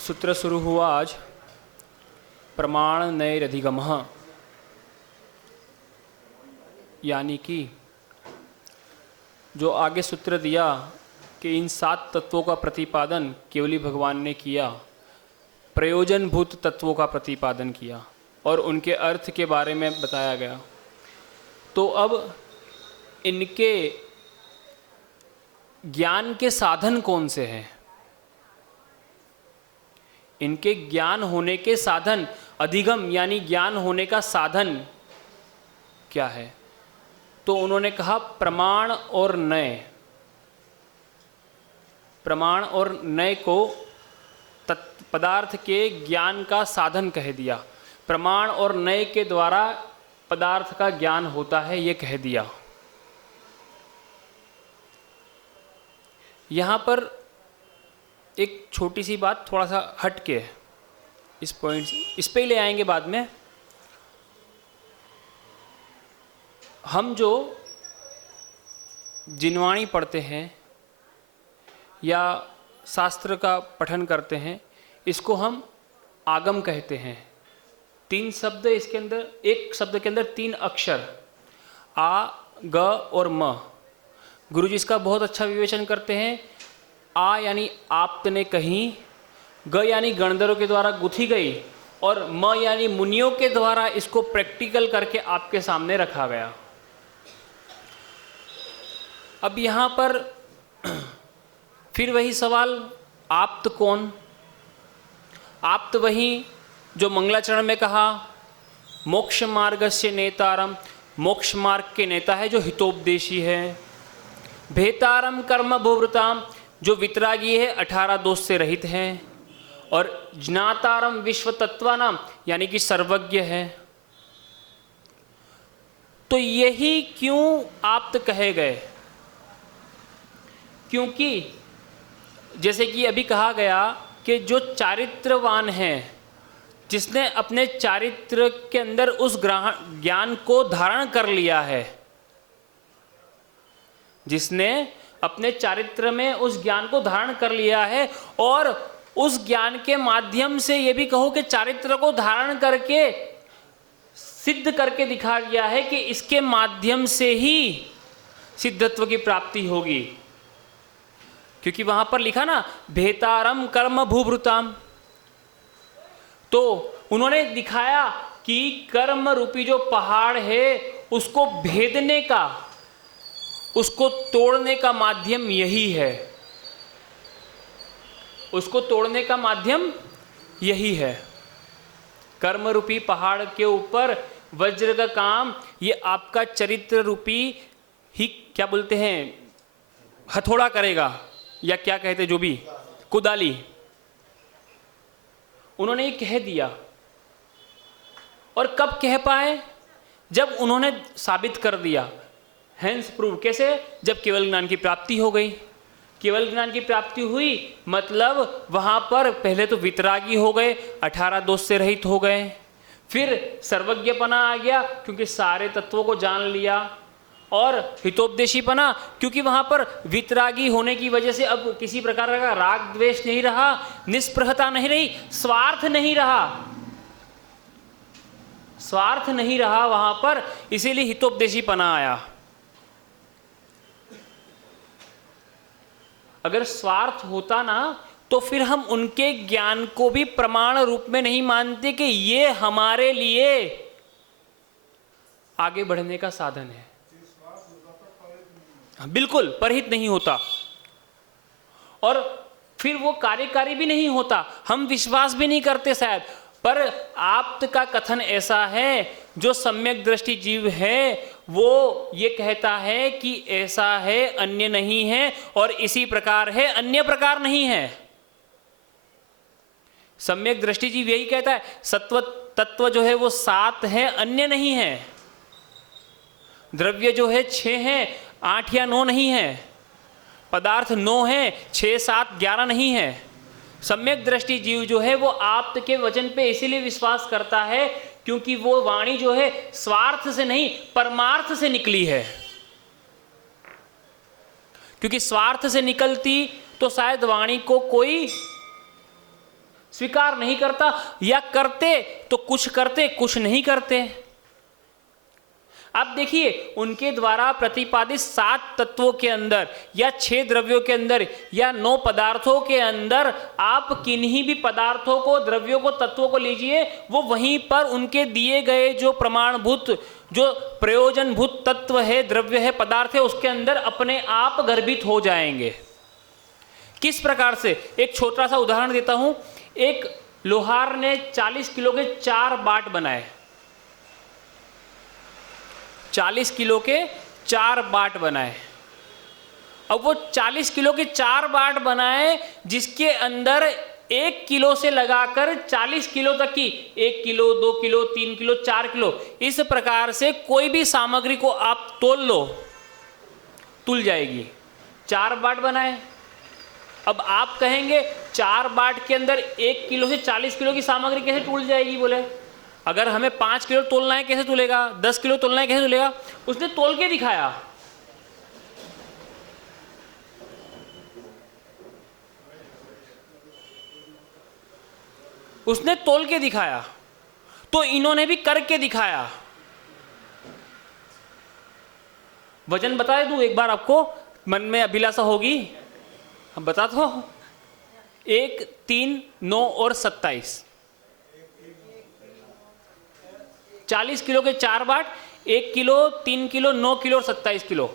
सूत्र शुरू हुआ आज, प्रमाण नैरधिगमः, यानी कि जो आगे सूत्र दिया कि इन 7 तत्वों का प्रतिपादन केवली भगवान ने किया, प्रयोजनभूत तत्वों का प्रतिपादन किया और उनके अर्थ के बारे में बताया गया। तो अब इनके ज्ञान के साधन कौन से हैं? इनके ज्ञान होने के साधन, अधिगम यानी ज्ञान होने का साधन क्या है? तो उन्होंने कहा प्रमाण और नय। प्रमाण और नय को पदार्थ के ज्ञान का साधन कह दिया। प्रमाण और नय के द्वारा पदार्थ का ज्ञान होता है, ये कह दिया। यहाँ पर एक छोटी सी बात थोड़ा सा हट के है, इस पॉइंट इस पे ही ले आएंगे बाद में। हम जो जिनवाणी पढ़ते हैं या शास्त्र का पठन करते हैं, इसको हम आगम कहते हैं। 3 शब्द इसके अंदर, एक शब्द के अंदर 3 अक्षर आ, ग और म। गुरु जी इसका बहुत अच्छा विवेचन करते हैं। आ यानी आप्त ने कही, ग यानी गणधरों के द्वारा गुथी गई, और म यानी मुनियों के द्वारा इसको प्रैक्टिकल करके आपके सामने रखा गया। अब यहाँ पर फिर वही सवाल, आप्त कौन? आप्त वही जो मंगलाचरण में कहा, मोक्ष मार्गस्य नेतारम, मोक्ष मार्ग के नेता है जो हितोपदेशी है। भेतारम कर्म भूवृताम, जो वितरागी है, 18 दोष से रहित है। और ज्ञातारम विश्व तत्वानाम, यानी कि सर्वज्ञ है। तो यही क्यों आप्त कहे गए? क्योंकि जैसे कि अभी कहा गया कि जो चारित्रवान है, जिसने अपने चारित्र के अंदर उस ज्ञान को धारण कर लिया है, जिसने अपने चारित्र में उस ज्ञान को धारण कर लिया है, और उस ज्ञान के माध्यम से ये भी कहो कि चारित्र को धारण करके सिद्ध करके दिखा गया है कि इसके माध्यम से ही सिद्धत्व की प्राप्ति होगी। क्योंकि वहां पर लिखा ना, भेतारम कर्म भूभृताम, तो उन्होंने दिखाया कि कर्म रूपी जो पहाड़ है उसको भेदने का, उसको तोड़ने का माध्यम यही है। उसको तोड़ने का माध्यम यही है। कर्म रूपी पहाड़ के ऊपर वज्र का काम, ये आपका चरित्र रूपी ही क्या बोलते हैं, हथौड़ा करेगा, या क्या कहते जो भी, कुदाली। उन्होंने ये कह दिया। और कब कह पाए? जब उन्होंने साबित कर दिया। हैंस प्रूव, कैसे? जब केवल ज्ञान की प्राप्ति हो गई। केवल ज्ञान की प्राप्ति हुई मतलब वहां पर पहले तो वितरागी हो गए, 18 दोष से रहित हो गए। फिर सर्वज्ञपना आ गया क्योंकि सारे तत्वों को जान लिया, और हितोपदेशीपना क्योंकि वहां पर वितरागी होने की वजह से अब किसी प्रकार का राग द्वेष नहीं रहा, निष्पृहता नहीं रही, स्वार्थ नहीं रहा, स्वार्थ नहीं रहा वहां पर, इसीलिए हितोपदेशीपना आया। अगर स्वार्थ होता ना तो फिर हम उनके ज्ञान को भी प्रमाण रूप में नहीं मानते कि ये हमारे लिए आगे बढ़ने का साधन है। बिल्कुल परहित नहीं होता, और फिर वो कार्यकारी भी नहीं होता, हम विश्वास भी नहीं करते शायद। पर आप्त का कथन ऐसा है, जो सम्यक दृष्टि जीव है वो ये कहता है कि ऐसा है, अन्य नहीं है, और इसी प्रकार है, अन्य प्रकार नहीं है। सम्यक दृष्टि जीव यही कहता है, सत्व तत्व जो है वो 7 है, अन्य नहीं है। द्रव्य जो है 6 है, 8 या 9 नहीं है। पदार्थ 9 है, 6, 7, 11 नहीं है। सम्यक दृष्टि जीव जो है वो आप्त के वचन पे इसीलिए विश्वास करता है क्योंकि वो वाणी जो है स्वार्थ से नहीं परमार्थ से निकली है। क्योंकि स्वार्थ से निकलती तो शायद वाणी को कोई स्वीकार नहीं करता, या करते तो कुछ करते, कुछ नहीं करते। अब देखिए, उनके द्वारा प्रतिपादित 7 तत्वों के अंदर या 6 द्रव्यों के अंदर या 9 पदार्थों के अंदर आप किन्हीं भी पदार्थों को, द्रव्यों को, तत्वों को लीजिए, वो वहीं पर उनके दिए गए जो प्रमाणभूत, जो प्रयोजनभूत तत्व है, द्रव्य है, पदार्थ है, उसके अंदर अपने आप गर्भित हो जाएंगे। किस प्रकार से? एक छोटा सा उदाहरण देता हूं। एक लोहार ने 40 किलो के 4 बाट बनाए। 40 किलो के 4 बाट बनाए। अब वो 40 किलो के 4 बाट बनाए, जिसके अंदर 1 किलो से लगाकर 40 किलो तक की, 1 किलो, 2 किलो, 3 किलो, 4 किलो, इस प्रकार से कोई भी सामग्री को आप तोल लो, तुल जाएगी। 4 बाट बनाए। अब आप कहेंगे 4 बाट के अंदर 1 किलो से 40 किलो की सामग्री कैसे तुल जाएगी? बोले अगर हमें 5 किलो तोलना है कैसे तुलेगा? 10 किलो तोलना है कैसे तुलेगा? उसने तोल के दिखाया। उसने तोल के दिखाया, तो इन्होंने भी करके दिखाया। वजन बताए दूं एक बार, आपको मन में अभिलाषा होगी, हम बता दो। 1, 3, 9 और 27। 40 किलो के 4 बाट, 1 किलो, 3 किलो, 9 किलो और 27 किलो।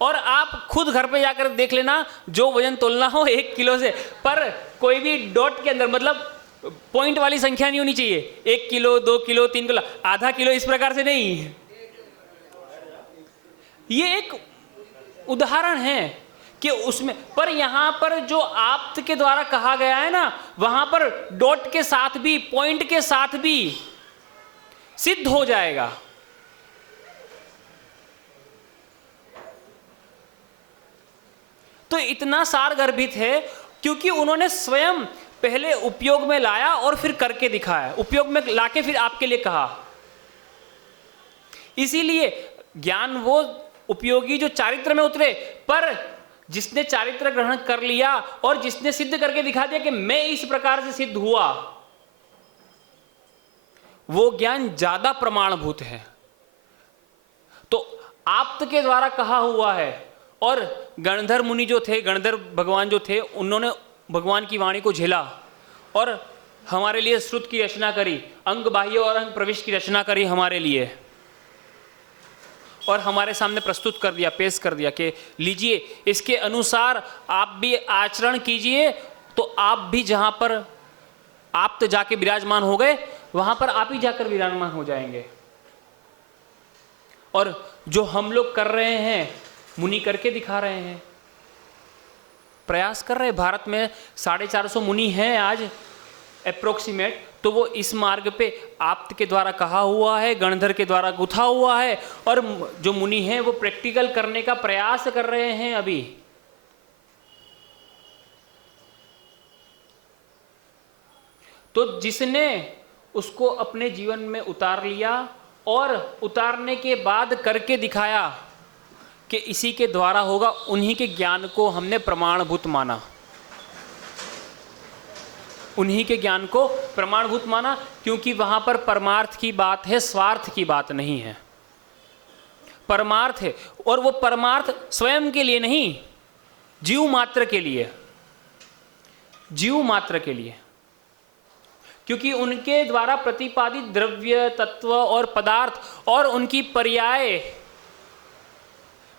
और आप खुद घर पे जाकर देख लेना, जो वजन तोलना हो 1 किलो से, पर कोई भी डॉट के अंदर, मतलब पॉइंट वाली संख्या नहीं होनी चाहिए। 1 किलो, 2 किलो, 3 किलो, आधा किलो, इस प्रकार से नहीं। ये एक उदाहरण है कि उसमें, पर यहां पर जो आप्त के द्वारा कहा गया है ना, वहां पर डॉट के साथ भी, पॉइंट के साथ भी सिद्ध हो जाएगा। तो इतना सार गर्भित है क्योंकि उन्होंने स्वयं पहले उपयोग में लाया और फिर करके दिखाया, उपयोग में लाके फिर आपके लिए कहा। इसीलिए ज्ञान वो उपयोगी जो चारित्र में उतरे, पर जिसने चारित्र ग्रहण कर लिया और जिसने सिद्ध करके दिखा दिया कि मैं इस प्रकार से सिद्ध हुआ, वो ज्ञान ज्यादा प्रमाणभूत है। तो आप्त के द्वारा कहा हुआ है। और गणधर मुनि जो थे, गणधर भगवान जो थे, उन्होंने भगवान की वाणी को झेला और हमारे लिए श्रुत की रचना करी, अंग बाह्य और अंग प्रविष्ट की रचना करी हमारे लिए, और हमारे सामने प्रस्तुत कर दिया, पेश कर दिया कि लीजिए, इसके अनुसार आप भी आचरण कीजिए, तो आप भी जहां पर आप तो जाके विराजमान हो गए, वहां पर आप ही जाकर विराजमान हो जाएंगे। और जो हम लोग कर रहे हैं, मुनि करके दिखा रहे हैं, प्रयास कर रहे हैं। भारत में 450 मुनि हैं आज अप्रोक्सीमेट, तो वो इस मार्ग पे आप्त के द्वारा कहा हुआ है, गणधर के द्वारा गुथा हुआ है, और जो मुनि हैं वो प्रैक्टिकल करने का प्रयास कर रहे हैं अभी। तो जिसने उसको अपने जीवन में उतार लिया और उतारने के बाद करके दिखाया कि इसी के द्वारा होगा, उन्हीं के ज्ञान को हमने प्रमाणभूत माना, उन्हीं के ज्ञान को प्रमाणभूत माना, क्योंकि वहां पर परमार्थ की बात है, स्वार्थ की बात नहीं है। परमार्थ है, और वो परमार्थ स्वयं के लिए नहीं, जीव मात्र के लिए, जीव मात्र के लिए। क्योंकि उनके द्वारा प्रतिपादित द्रव्य, तत्व और पदार्थ और उनकी पर्याय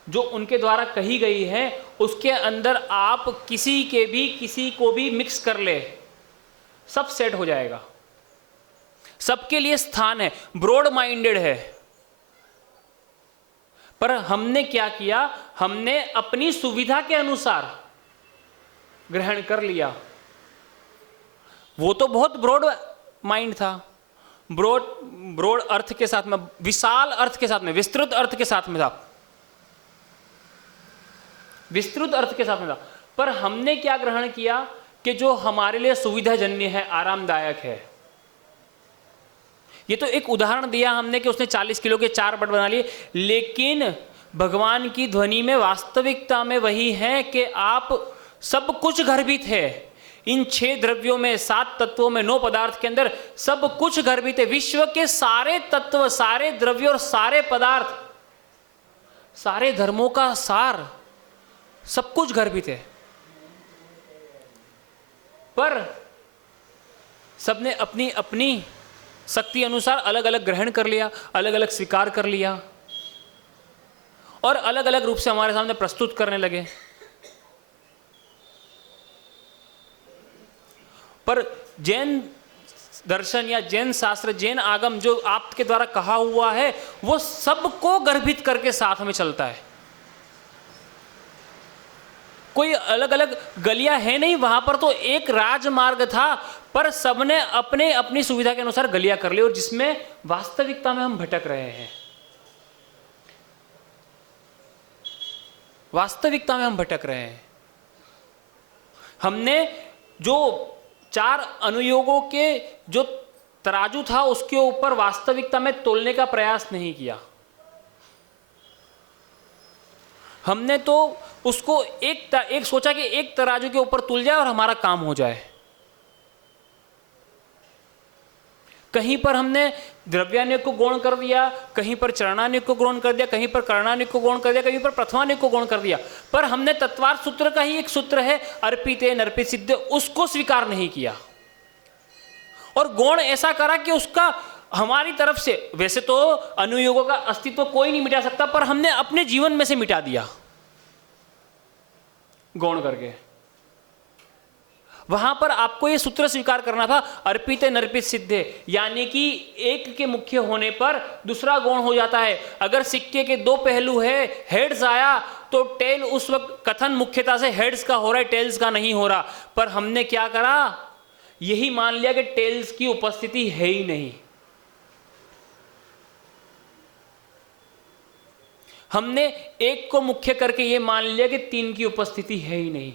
जो उनके द्वारा कही गई है, उसके अंदर आप किसी को भी मिक्स कर ले, सब सेट हो जाएगा। सबके लिए स्थान है, ब्रॉड माइंडेड है। पर हमने क्या किया? हमने अपनी सुविधा के अनुसार ग्रहण कर लिया। वो तो बहुत ब्रॉड माइंड था, ब्रॉड अर्थ के साथ में, विशाल अर्थ के साथ में, विस्तृत अर्थ के साथ में था, विस्तृत अर्थ के साथ में था। पर हमने क्या ग्रहण किया कि जो हमारे लिए सुविधाजन्य है, आरामदायक है। ये तो एक उदाहरण दिया हमने कि उसने 40 किलो के 4 बट बना लिए, लेकिन भगवान की ध्वनि में वास्तविकता में वही है कि आप सब कुछ गर्भित है। इन 6 द्रव्यों में, 7 तत्वों में, 9 पदार्थ के अंदर सब कुछ गर्भित है। विश्व के सारे तत्व, सारे द्रव्य और सारे पदार्थ, सारे धर्मों का सार, सब कुछ गर्भित है। पर सबने अपनी अपनी शक्ति अनुसार अलग अलग ग्रहण कर लिया, अलग अलग स्वीकार कर लिया और अलग अलग रूप से हमारे सामने प्रस्तुत करने लगे। पर जैन दर्शन या जैन शास्त्र, जैन आगम जो आपके द्वारा कहा हुआ है, वो सबको गर्भित करके साथ में चलता है। कोई अलग अलग गलियां है नहीं, वहां पर तो एक राजमार्ग था, पर सबने अपने अपनी सुविधा के अनुसार गलियां कर ली, और जिसमें वास्तविकता में हम भटक रहे हैं। वास्तविकता में हम भटक रहे हैं। हमने जो 4 अनुयोगों के जो तराजू था उसके ऊपर वास्तविकता में तोलने का प्रयास नहीं किया। हमने तो उसको एक सोचा कि एक तराजू के ऊपर तुल जाए और हमारा काम हो जाए। कहीं पर हमने द्रव्यानेक को गौण कर दिया, कहीं पर चरणानेक को गौण कर दिया, कहीं पर करणानेक को गौण कर दिया, कहीं पर प्रथमानेक को गौण कर दिया। पर हमने तत्वार्थ सूत्र का ही एक सूत्र है अर्पिते नर्पित सिद्धे, उसको स्वीकार नहीं किया और गौण ऐसा करा कि उसका हमारी तरफ से, वैसे तो अनुयोगों का अस्तित्व कोई नहीं मिटा सकता, पर हमने अपने जीवन में से मिटा दिया गौण करके। वहां पर आपको यह सूत्र स्वीकार करना था अर्पित नर्पित सिद्धे, यानी कि एक के मुख्य होने पर दूसरा गौण हो जाता है। अगर सिक्के के 2 पहलू है, हेड्स आया तो टेल उस वक्त कथन मुख्यता से हेड्स का हो रहा है, टेल्स का नहीं हो रहा। पर हमने क्या करा, यही मान लिया कि टेल्स की उपस्थिति है ही नहीं। हमने एक को मुख्य करके यह मान लिया कि 3 की उपस्थिति है ही नहीं।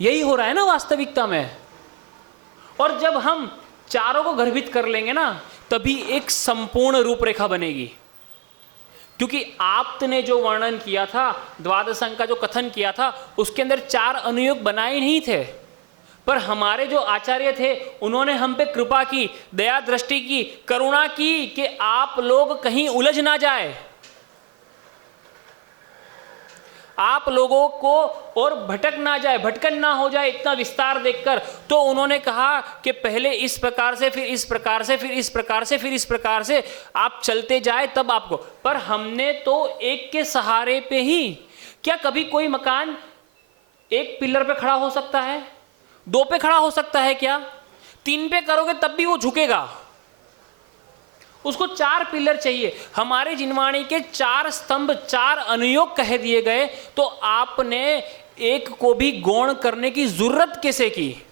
यही हो रहा है ना वास्तविकता में। और जब हम चारों को गर्भित कर लेंगे ना, तभी एक संपूर्ण रूपरेखा बनेगी। क्योंकि आपने जो वर्णन किया था, द्वादश अंग का जो कथन किया था, उसके अंदर 4 अनुयोग बनाए नहीं थे, पर हमारे जो आचार्य थे उन्होंने हम पे कृपा की, दया दृष्टि की, करुणा की कि आप लोग कहीं उलझ ना जाए, आप लोगों को और भटक ना जाए, भटकन ना हो जाए इतना विस्तार देखकर। तो उन्होंने कहा कि पहले इस प्रकार से, फिर इस प्रकार से, फिर इस प्रकार से, फिर इस प्रकार से आप चलते जाए तब आपको। पर हमने तो एक के सहारे पे ही, क्या कभी कोई मकान एक पिलर पे खड़ा हो सकता है, 2 पे खड़ा हो सकता है क्या? 3 पे करोगे तब भी वो झुकेगा, उसको 4 पिलर चाहिए। हमारे जिनवाणी के 4 स्तंभ, 4 अनुयोग कह दिए गए, तो आपने एक को भी गौण करने की जरूरत कैसे की?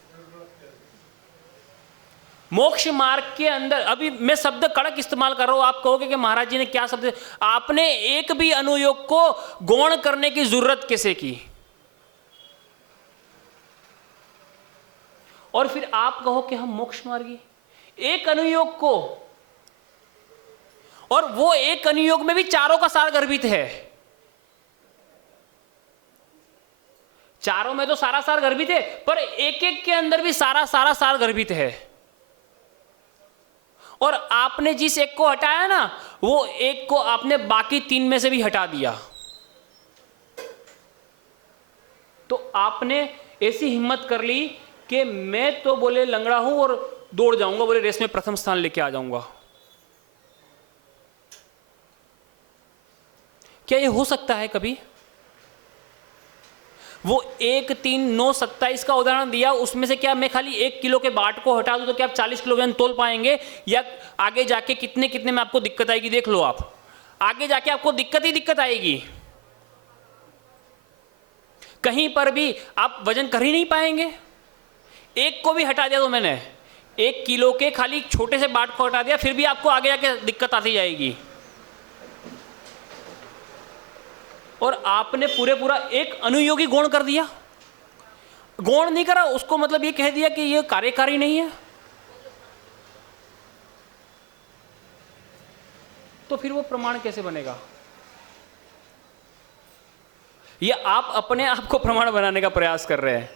मोक्ष मार्ग के अंदर, अभी मैं शब्द कड़क इस्तेमाल कर रहा हूं, आप कहोगे कि महाराज जी ने क्या शब्द, आपने एक भी अनुयोग को गौण करने की जरूरत कैसे की? और फिर आप कहो कि हम मोक्ष मार्गी, एक अनुयोग को, और वो एक अनुयोग में भी चारों का सार गर्भित है। चारों में तो सारा सार गर्भित है, पर एक एक के अंदर भी सारा सार गर्भित है। और आपने जिस एक को हटाया ना, वो एक को आपने बाकी 3 में से भी हटा दिया। तो आपने ऐसी हिम्मत कर ली कि मैं तो बोले लंगड़ा हूं और दौड़ जाऊंगा, बोले रेस में प्रथम स्थान लेके आ जाऊंगा। क्या ये हो सकता है कभी? वो 1, 3, 9, 27 का उदाहरण दिया, उसमें से क्या मैं खाली 1 किलो के बाट को हटा दूं तो क्या आप 40 किलो वजन तोल पाएंगे? या आगे जाके कितने कितने में आपको दिक्कत आएगी? देख लो, आप आगे जाके आपको दिक्कत ही दिक्कत आएगी। कहीं पर भी आप वजन कर ही नहीं पाएंगे। एक को भी हटा दिया तो मैंने 1 किलो के खाली छोटे से बाट को हटा दिया, फिर भी आपको आगे जाके दिक्कत आती जाएगी। और आपने पूरा एक अनुयोगी गौण कर दिया। गौण नहीं करा, उसको मतलब ये कह दिया कि ये कार्यकारी नहीं है। तो फिर वो प्रमाण कैसे बनेगा? ये आप अपने आप को प्रमाण बनाने का प्रयास कर रहे हैं।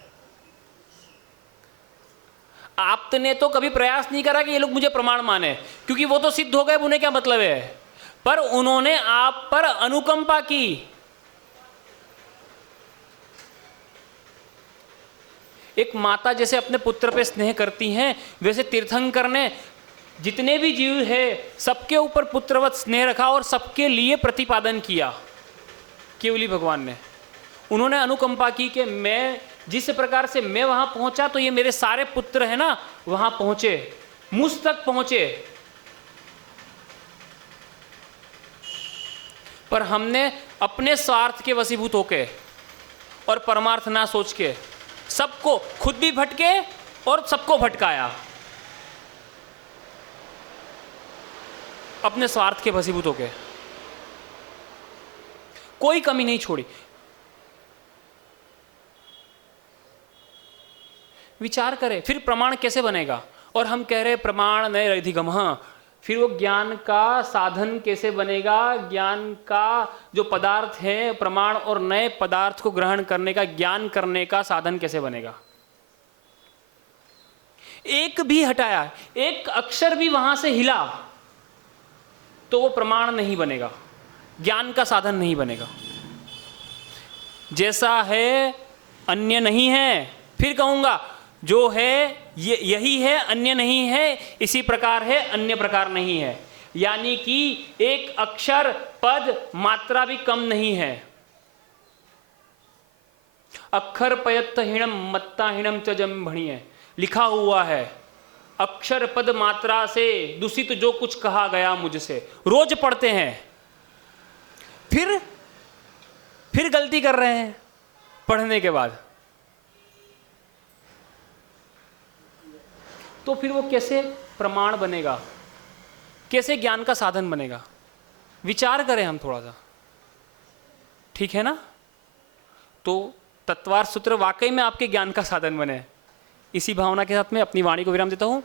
आपने तो कभी प्रयास नहीं करा कि ये लोग मुझे प्रमाण माने, क्योंकि वो तो सिद्ध हो गए, उन्हें क्या मतलब है। पर उन्होंने आप पर अनुकंपा की। एक माता जैसे अपने पुत्र पे स्नेह करती हैं, वैसे तीर्थंकर ने जितने भी जीव है सबके ऊपर पुत्रवत स्नेह रखा और सबके लिए प्रतिपादन किया। केवली भगवान ने, उन्होंने अनुकंपा की कि मैं जिस प्रकार से मैं वहां पहुंचा तो ये मेरे सारे पुत्र है ना वहां पहुंचे, मुझ तक पहुंचे। पर हमने अपने स्वार्थ के वशीभूत होके और परमार्थ ना सोच के सबको, खुद भी भटके और सबको भटकाया, अपने स्वार्थ के वशीभूत होके कोई कमी नहीं छोड़ी। विचार करें फिर प्रमाण कैसे बनेगा। और हम कह रहे प्रमाण नए अधिगमः, फिर वो ज्ञान का साधन कैसे बनेगा। ज्ञान का जो पदार्थ है, प्रमाण और नए पदार्थ को ग्रहण करने का, ज्ञान करने का साधन कैसे बनेगा। एक भी हटाया, एक अक्षर भी वहां से हिला तो वो प्रमाण नहीं बनेगा, ज्ञान का साधन नहीं बनेगा। जैसा है अन्य नहीं है, फिर कहूंगा जो है ये यही है, अन्य नहीं है, इसी प्रकार है, अन्य प्रकार नहीं है। यानी कि एक अक्षर, पद, मात्रा भी कम नहीं है। अक्षर पयत्त हीणम मत्ता हीणम च जम भणिये, लिखा हुआ है अक्षर पद मात्रा से दूषित जो कुछ कहा गया मुझसे। रोज पढ़ते हैं, फिर गलती कर रहे हैं पढ़ने के बाद। तो फिर वो कैसे प्रमाण बनेगा, कैसे ज्ञान का साधन बनेगा। विचार करें हम थोड़ा सा, ठीक है ना। तो तत्वार्थ सूत्र वाकई में आपके ज्ञान का साधन बने। इसी भावना के साथ मैं अपनी वाणी को विराम देता हूं।